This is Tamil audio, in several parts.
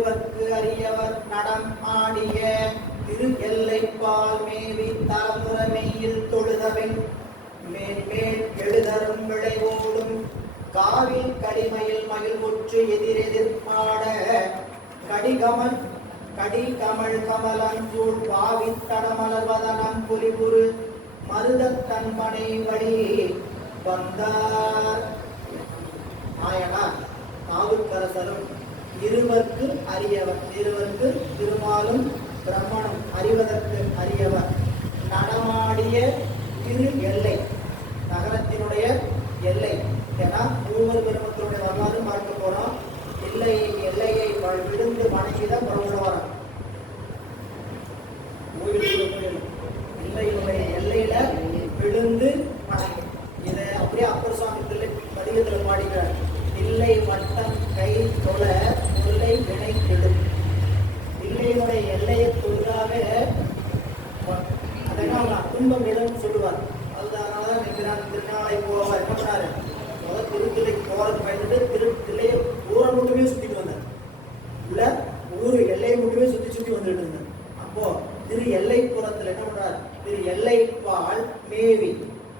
இருவர்க்கு அறியவர் நடம் ஆடிய திரு எல்லை பால் மேவி தலைமுறைமையில் தொழுதவின் மேன்மேல் எழுதரும் விளைவோடும் காவில் கடிமையில் மகிழ்வுற்று எதிரெதிர் ஆட கடிகமல் கமலஞ்சூழ் பாவி தடமலர்வதனம் புலிபுரு மருதத்தன் மனை வழி வந்தார். நாயனார் நாவுக்கரசரும் இருவர்க்கு அறியவர், இருவர்க்கு திருமாலும் பிரம்மனும் அறிவதற்கு அறியவர் நடமாடிய திரு எல்லை, நகரத்தினுடைய எல்லை. ஏன்னா மூவர் பெருமக்களுடைய வரலாறு பார்க்க போறோம். எல்லையை விழுந்து வணங்கிதான் புறப்படுவாராம். எல்லையினுடைய எல்லையில விழுந்து வணங்கி இதை அப்படியே அப்பர் சுவாமி பதிகத்தில் பாடிக்கிறார். இல்லை வட்டம் கை தொழ முல்லை வினை கெடும். இல்லையினுடைய எல்லையை தொழுதாக அதனால் துன்பம் இடம் சொல்லுவார். அதனாலதான் திருநாளை போவார். என்ன பண்ணாரு? முதல் திருத்திலைக்கு போறது பயந்துட்டு தில்லையை ஊரை மட்டுமே சுத்திட்டு வந்தார். உள்ள ஊரு எல்லையை மட்டுமே சுத்தி வந்துட்டு இருந்தார். அப்போ திரு எல்லைப்புறத்துல என்ன பண்றாரு? திரு எல்லைப்பால் மேவி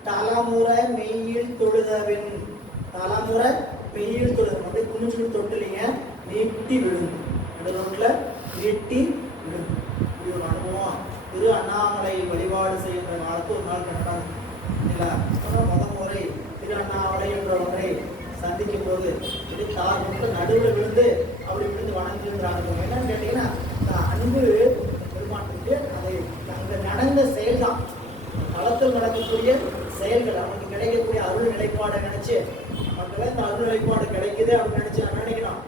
தலைமுறை மெய்யில் தொழுதவின், தலைமுறை மெய்யில் தொழுது வந்து குனிச்சு தொட்டுலீங்க நீட்டி விழுந்து நடுநோட்டில் நீட்டி விழுந்து. இப்படி ஒரு அனுபவம் திரு அண்ணாமலை வழிபாடு செய்கின்ற காலத்து ஒரு நாள் கண்டாங்க இல்லைங்களா? முதல் முறை திரு அண்ணாமலை என்ற ஒன்றை சந்திக்கும் போது இது தார் மட்டும் நடுவில் விழுந்து அப்படி விழுந்து வணங்குகிறாங்க. என்னன்னு கேட்டீங்கன்னா அன்பு பெருமாட்டுக்கு அதை அங்கே நடந்த செயல் தான், களத்தில் நடக்கக்கூடிய செயல்கள், அவனுக்கு கிடைக்கக்கூடிய அருள் நிலைப்பாடை நினைச்சு மக்களே இந்த அருள் நிலைப்பாடு கிடைக்குது அப்படின்னு நினைச்சு நான் நினைக்கிறோம்.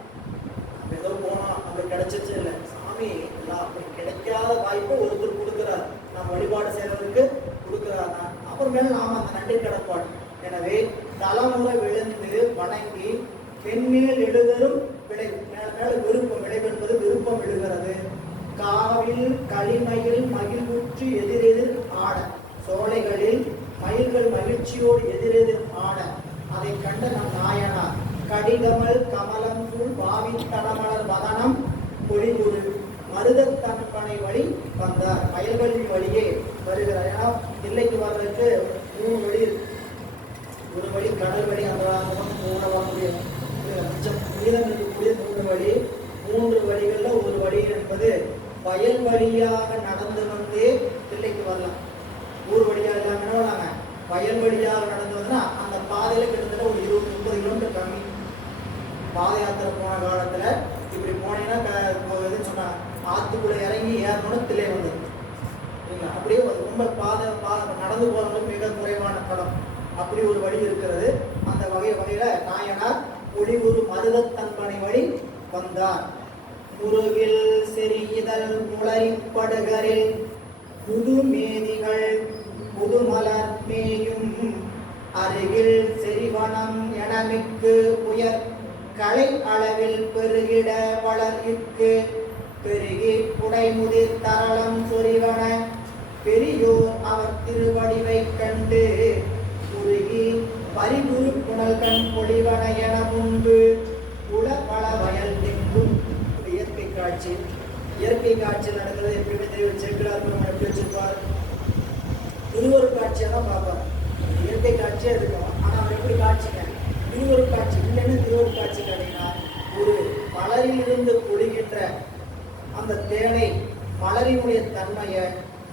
நம்ம ஏதோ போனோம் அப்படி கிடைச்சிச்சு இல்லை, சாமி எல்லாம் அப்படி கிடைக்காத வாய்ப்பு ஒருத்தர் கொடுக்குறார், நம்ம வழிபாடு செய்யறவருக்கு கொடுக்குறார். அப்புறமேல நாம அந்த நன்றி கடப்பாடு. எனவே தலைமுறை விழுந்து வணங்கி பெண்மேல் எழுதரும் விளைவு, மேல மேல விருப்பம் விளைவு என்பது விருப்பம் எழுகிறது. காவில் களிமையில் மகிழ்வுற்று எதிரெதிர் ஆட, சோலைகளில் மயில்கள் மகிழ்ச்சியோடு எதிரெதிர் ஆட அதை கண்ட நம் நாயனார் கடிகமல் கமலம்பூல் பாவி தடமலர் வதனம் பொழிபுரு மருதத்தன்பனை வழி வந்தார். மயில்களின் வழியே வருகிறார். ஏன்னா தில்லைக்கு வர்றதுக்கு 3 வழி இருக்கு. ஒரு வழி கடல் வழி, அந்த வரக்கூடிய மீதம் இருக்கக்கூடிய 3 வழி. 3 வழிகளில் ஒரு வழி என்பது வயல் வழியாக நடந்து வந்தே தில்லைக்கு வரலாம். ஊர் வழியாக இல்லாமல் நாங்கள் வயல் வழியாக நடந்து வந்தோம்னா அந்த பாதையில் கிட்டத்தட்ட ஒரு 20-30 கிலோமீட்டர் கம்மி. பாத யாத்திரை போன காலத்தில் இப்படி போனீங்கன்னா சொன்னாங்க ஆற்றுக்குள்ளே இறங்கி ஏறணும்னு தில்லை வந்தது இல்லைங்களா? அப்படியே ரொம்ப நடந்து போகிறவங்களுக்கு மிக குறைவான படம் அப்படி ஒரு வழி இருக்கிறது. அந்த வகையில நாயனார் ஒளிவுறு மருதத்தன்பனை வழி வந்தார். முருகில் செறிதல் முளைப்படுகரில் புது மேதிகள் புதுமலர் மேயும் அருகில் செறிவனம் எனமிக்கு உயர் கலை அளவில் பெருகிட வளர்க்கு பெருகி புடைமுதிர் தரளம் சொறிவன பெரியோர் அவர் திருவடிவை கண்டு உருகி பரிபுரு புனல் கண் பொழிவன என முன்பு உளவள வயல் எங்கும். இயற்கை காட்சி, இயற்கை காட்சி நடக்கிறது எப்பயுமே தெரியும். செக்குலார் எப்படி வச்சிருப்பார்? திருவருட் காட்சியாக தான் பார்ப்பார். இயற்கை காட்சியாக இருக்கும், ஆனால் அவர் எப்படி காட்சிங்க திருவருட் காட்சி இல்லைன்னு திருவருட் காட்சி கேட்டீங்கன்னா ஒரு மலரிலிருந்து பொழிகின்ற அந்த தேனை மலரினுடைய தன்மையை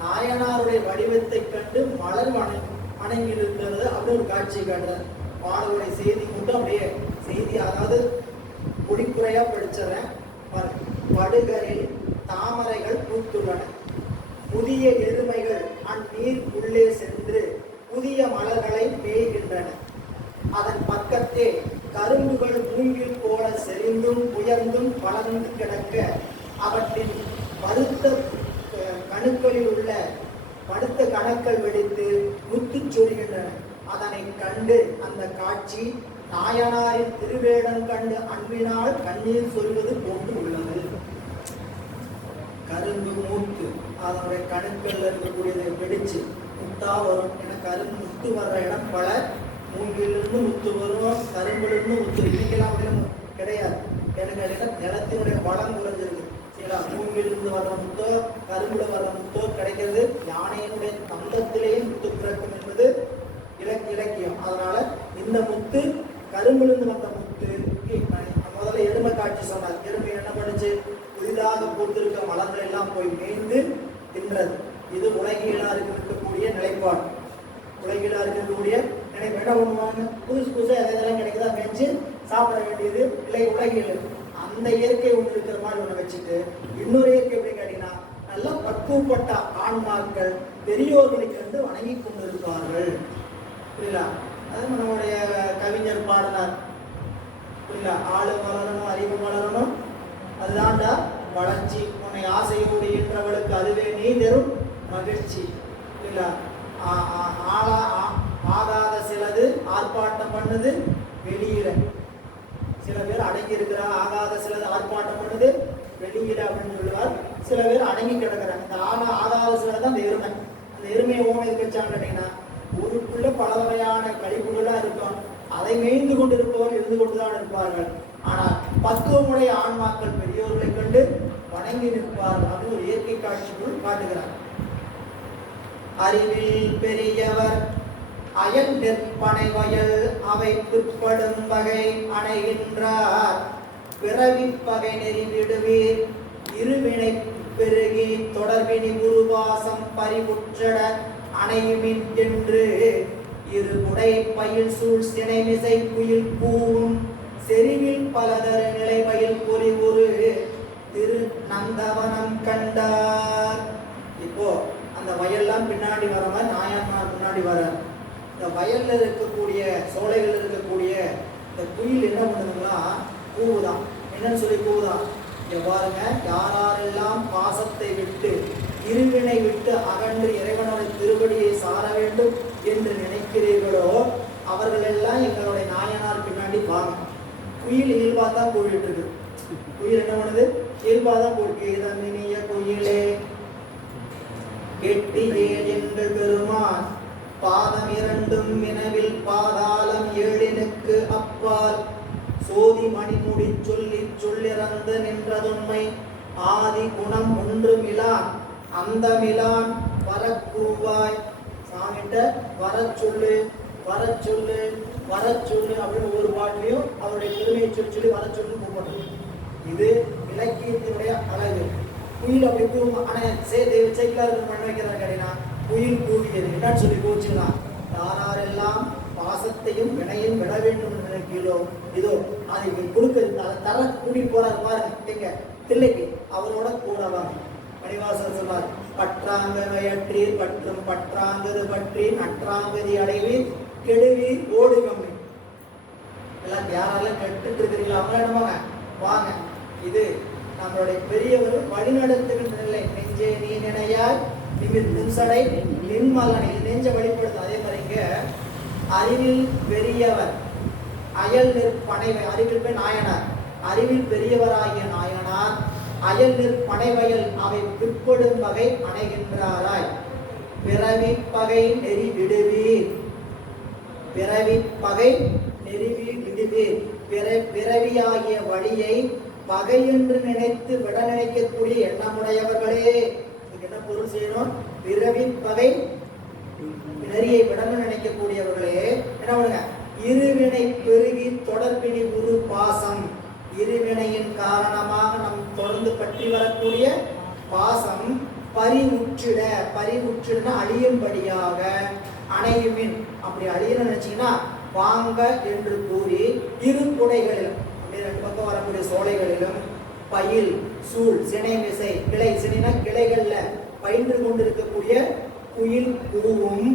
நாயனாருடைய வடிவத்தை கண்டு மலர் வணங்கி இருக்கிறது அப்படி ஒரு காட்சி காட்டுறார். பாடலுடைய செய்தி மட்டும் அப்படியே செய்தி, அதாவது பொடிக்குறையா படிச்சிடறேன். படுகரில் தாமரைகள் பூத்துள்ளன, புதிய எருமைகள் அந்நீர் உள்ளே சென்று புதிய மலர்களை மேய்கின்றன. அதன் பக்கத்தே கரும்புகள் மூங்கில் போல செறிந்தும் உயர்ந்தும் வளர்ந்து கிடக்க அவற்றின் பருத்த கணுக்களில் உள்ள படுத்த கணக்கள் வெடித்து முத்து சொரிகின்றன. அதனை கண்டு அந்த காட்சி நாயனாரின் திருவேடம் கண்டு அன்பினால் கண்ணீர் சொல்வது போன்று உள்ளது. கரும்பு மூத்து அதனுடைய கணுக்கள்ல இருக்கக்கூடியதை வெடிச்சு முத்தா வரும். என கரும்பு முத்து வர்ற இடம் பல, மூங்கிலிருந்து முத்து வரும், கரும்பிலிருந்து முத்து, இன்னைக்கெல்லாம் கிடையாது. எனக்கு நிலத்தினுடைய வளம் குறைஞ்சிருக்கு. சரிங்களா? பூமியிலிருந்து வர்ற முத்தோ கரும்புல வர்ற முத்தோ கிடைக்கிறது. யானையினுடைய தந்தத்திலேயே முத்து பிறக்கும் என்பது இலக்கியம். அதனால இந்த முத்து கரும்பிலிருந்து வந்த முத்து முதல்ல எருமை காட்சி சொன்னார். எருமை என்ன பண்ணுச்சு? புதிதாக பூத்திருக்க மலர்கள் எல்லாம் போய் மேய்ந்து தின்றது. இது உலகியலாருக்கு இருக்கக்கூடிய நிலைப்பாடு. உலகியலாருக்கு இருக்கக்கூடிய நினைப்பு என்ன பண்ணுவாங்க? புதுசாக எதெல்லாம் கிடைக்குதா மேய்ச்சி சாப்பிட வேண்டியது இல்லை உலகியல். அந்த இயற்கை ஒன்று இருக்கிற மாதிரி ஒன்று வச்சுட்டு இன்னொரு இயற்கை எப்படி கேட்டீங்கன்னா நல்லா பக்குவப்பட்ட ஆன்மாக்கள் பெரியோர்களை கண்டு வணங்கி கொண்டிருப்பார்கள். புரியல? அது நம்மளுடைய கவிஞர் பாடினார். புரியல? ஆளு வளரணும், அறிவு வளரணும், அதுதான்டா வளர்ச்சி. உன்னை ஆசையோடு ஈன்றவளுக்கு அதுவே நீ தரும் மகிழ்ச்சி. புரியல? ஆகாத சிலது ஆர்ப்பாட்டம் பண்ணுது வெளியில. சில பேர் அடங்கி இருக்கிறா. ஆகாத சிலது ஆர்ப்பாட்டம் பண்ணுது வெளியில அப்படின்னு சொல்லுவார். சில பேர் அடங்கி கிடக்குறாங்க. இந்த ஆகாத சிலது அந்த எருமை. அந்த எருமையை ஓமை எதுக்கு வச்சான்னு கேட்டீங்கன்னா ஊருக்குள்ள பல வகையான கழிப்புகளா இருக்கும். அதை மேய்ந்து கொண்டிருப்பவர் இருந்து கொண்டுதான் இருப்பார்கள். ஆனால் பக்குவமுடைய ஆன்மாக்கள் பெரியோர்களை கண்டு வணங்கி நிற்பார்கள். அது ஒரு இயற்கை காட்சிக்குள் காட்டுகிறார். அறிவில் பெரியவர் அயல் நெற்பனை வயல் அவை பிற்படும் வகை அணைகின்றார். பிறவிப்பகை நெறி விடுவீர் இருவினை பெருகி தொடர்பினி குருவாசம் பறிவுற்றட அணையுமின் என்று இருபுடை பயில் சூழ் சினைமிசை குயில் கூவும் செறிவில் பலதர நிலைமயில் பொலிவுறு திரு நந்தவனம் கண்டார். இப்போ அந்த வயல்லாம் பின்னாடி வர மாதிரி நாயன்மார் முன்னாடி வர. இந்த வயல்ல இருக்கக்கூடிய சோலைகள் இருக்கக்கூடிய இந்த குயில் என்ன பண்ணுதுங்களா? கூவுதான். என்னன்னு சொல்லி கூவுதான்? எவ்வாறுங்க? யாரெல்லாம் பாசத்தை விட்டு இருவினை விட்டு அகன்று இறைவனோட திருவடியை சார வேண்டும் என்று நினைக்கிறீர்களோ அவர்கள் எல்லாம் எங்களுடைய நாயனார் பின்னாடி வாங்க. குயில் இயல்பா தான் போயிட்டு இருக்கு. குயில் என்ன பண்ணுது? இயல்பா தான் போயிட்டு. குயிலே கெட்டியேல் எங்கள் பெருமான் பாதம் இரண்டும் வினவில் பாதாளம் ஏழினுக்கு அப்பால் சோதி மணிமுடி சொல்லி சொல்லிறந்து நின்றதுண்மை ஆதி குணம் ஒன்று மிலான் அந்த மிலான் வரக்கூவாய். சாமிட்ட வர சொல்லு வர சொல்லு வர சொல்லு அப்படின்னு ஒரு பாட்டிலையும் அவருடைய பெருமையை சொல்லி சொல்லி வர சொல்லு கூப்பிடுறது. இது இலக்கியத்தினுடைய அழகு. குயில் அப்படி கூவும். ஆனால் செய்தியாளர்கள் பண்ண வைக்கிறாங்க அப்படின்னா குயில் கூவியது என்னன்னு சொல்லி கூச்சுக்கலாம். யாரெல்லாம் பாசத்தையும் வினையும் விட வேண்டும் என்று நினைக்கிறோ இதோ அதை கொடுக்க அதை தர கூட்டிட்டு போறாரு பாருங்க. எங்க தில்லைக்கு அவரோட கூடவாங்க. மணிவாசர் சொன்னார், பற்றாங்க வயற்றீர் பற்றும் பற்றாங்கது பற்றி நற்றாங்கதி அடைவீர் கெடுவீர் ஓடு கம்மி. எல்லாம் யாரெல்லாம் கெட்டுட்டு இருக்கிறீங்களா அவங்க என்னவாங்க வாங்க. இது நம்மளுடைய பெரியவர் வழிநடத்துகின்ற நிலை. நெஞ்சே நீ நினையாய் நிமிர்சடை நின்மலனை நெஞ்ச வழிபடுத்த. அதே மாதிரி இங்க அறிவில் பெரியவர் அயல் நிற்பனைவை. அறிவில் போய் நாயனார். அறிவில் பெரியவராகிய நாயனார் அயல் நிற்பனைவயல் அவை பிற்படும் வகை அணைகின்றாராய். பிறவி பகை நெறி விடுவீர். பிறவி பகை நெறிவி விடுவீர். பிறவியாகிய வழியை பகை என்று நினைத்து விட நினைக்கக்கூடிய எண்ணமுடையவர்களே. இதுக்கு என்ன பொருள் செய்யணும்? பிறவி பகை நெறியை விடணும் நினைக்கக்கூடியவர்களே என்ன பண்ணுங்க? இருவினை பெருகி தொடர்பினி குரு பாசம். இருவினையின் காரணமாக நம் தொடர்ந்து பற்றி வரக்கூடிய பாசம் பறிவுற்றிட. பறிவுற்றிட அழியும்படியாக அணையுமின். அப்படி அழியணும்னு நினைச்சீங்கன்னா வாங்க என்று கூறி இரு குடைகளிலும் ரெண்டு பக்கம் வரக்கூடிய சோலைகளிலும் பயில் சூழ் சினை மிசை கிளை. சினைனா கிளைகள்ல பயின்று கொண்டிருக்கக்கூடிய குயில் கூவும்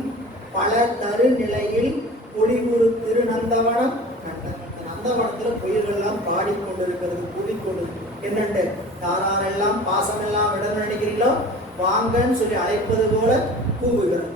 பல தரு நிலையில் பொலிவுறு திரு நந்தவனம் கண்டார். நந்தவனத்துல குயில்கள் எல்லாம் பாடிக்கொண்டிருக்கிறது, கூடிக்கொண்டு என்னண்டு யாரெல்லாம் பாசமெல்லாம் விட நினைக்கிறீங்களோ வாங்கன்னு சொல்லி அழைப்பது போல கூவுகிறது.